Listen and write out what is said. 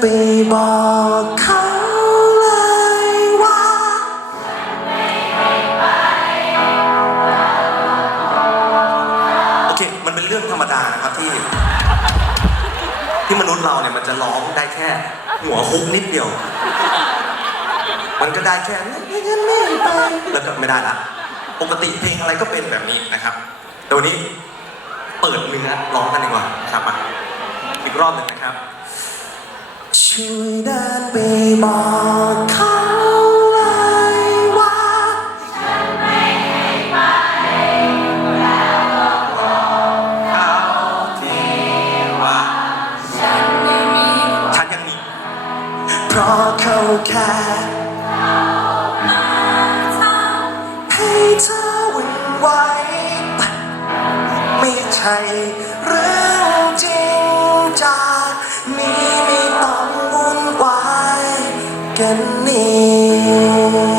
ไปบอกเขาเลยว่า โอเค มันเป็นเรื่องธรรมดานะครับที่ ที่มนุษย์เราเนี่ยมันจะร้องได้แค่ หัวฮุกนิดเดียว มันก็ได้แค่ไม่ไม่ไม่ไปแล้วก็ไม่ได้ละปกติเพลงอะไรก็เป็นแบบนี้นะครับแต่วันนี้เปิดเนื้อร้องกันดีกว่าครับอะอีกรอบหนึ่งนะครับ ช่วยเดินไปบอกเขาเลยว่า ฉันไม่ให้ไปแล้วก็บอกเขาทีว่า ฉันไม่มีฉันยังมี เพราะเขาแค่ให้เธอหวั่นไหวไม่ใช่ กันนี่